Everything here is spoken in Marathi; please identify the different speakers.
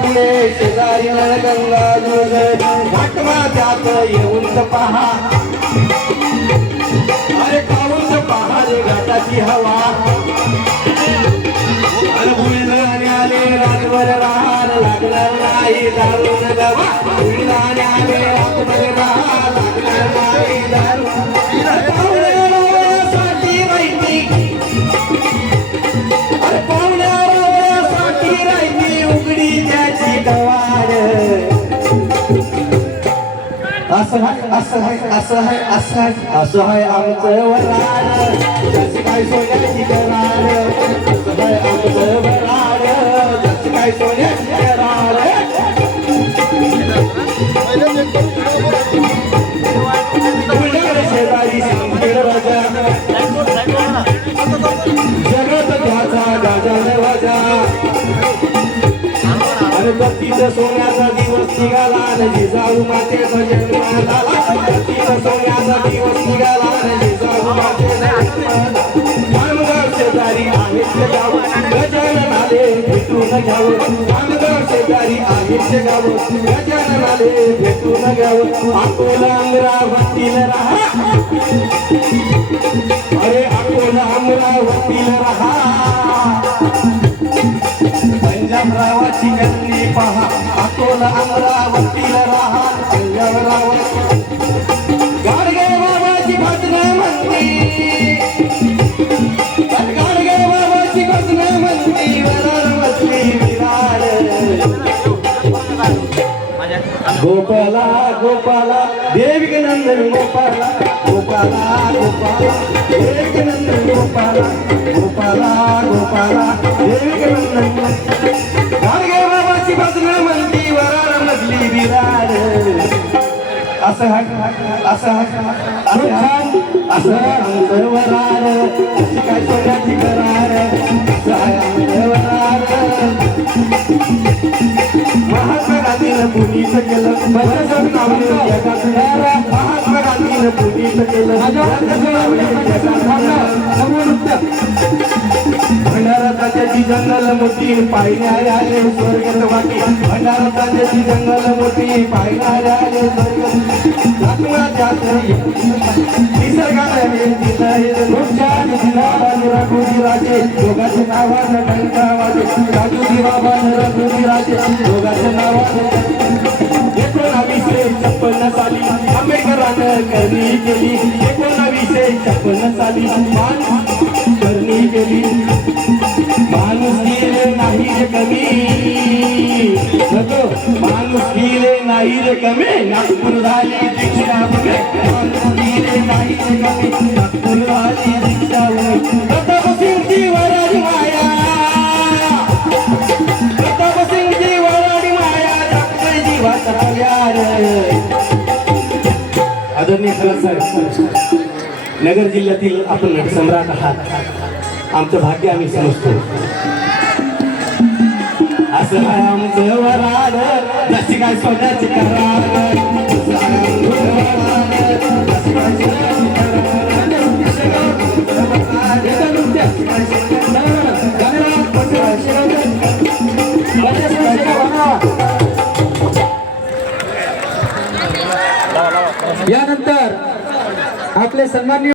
Speaker 1: पुढे शेजारी गंगा जोग घाटमा त्यात येऊन पहा. अरे काऊन पहा रे घाटाची हवा. अरे बुलढाणे आले रातभर लागणार नाही दारून दवा. आले रातभर लागणार नाही दारून असं आहे असं हाय असं आहे असं हाय असं हाय आमचं वराड. जसं काय सोन्याची असं आमचं वराड. जसं काय सोन्याची कराड. शेजारी राजा जगत घ्याचा गाजान वाजा अरे बत्तीचा सोन्याचा जिजाऊ मातेचा जन्म झाला सोन्याचा दिवस निघाला जिजाऊ मातेचा शेजारी आहेत गाव. गजानन भेटून घ्यावं कामगार शेजारी आहेत गाव. भेटून अकोला अमरावतीला राहा. अरे अकोला अमरावतीला राहा. अमरावती गल्ली पहा. अकोला अमरावतीला राहा. पंजाबराव गाडगे बाबाची भजन म्हणती. गाडगे बाबाची भजन म्हणती. गोपाला गोपाला देविक नंदन गोपाला. गोपाला गोपाला देविक नंदन गोपाला. गोपाला गोपाला. बाबाची म्हणती मधली विराड असं आहे असं असं आहे असं आमचं अशी काय सोन्याची करार महात्मा गांधीनं पुनीत केलं महात्मा गांधीनं पुनीत केलं जंगल मोठी पाहिल्या स्वर्गत वाटी. भंडारा ताज्याची जंगल मोठी पाहिल्या आले स्वर्गत नावानं डंका वाजे. राजूजी बाबा रघुजी राजे. दोघांच्या नावानं एकोणावीसशे छप्पन्न साली आंबेडकरानं करणी केली. एकोणावीसशे छप्पन्न साली मान करणी केली. नीले नाही रे कमी. नागपूर झाली दीक्षा उभे नाही रे कमी. नागपूर झाली दीक्षा उभे वराडी माया. वराडी माया. जीवाचा आदरणीय खरं नगर जिल्ह्यातील आपण नटसम्राट आहात. आमचं भाग्य आम्ही समजतो. असं आमचं वराड. जशी काय सोन्याची
Speaker 2: यानंतर आपले सन्मान्य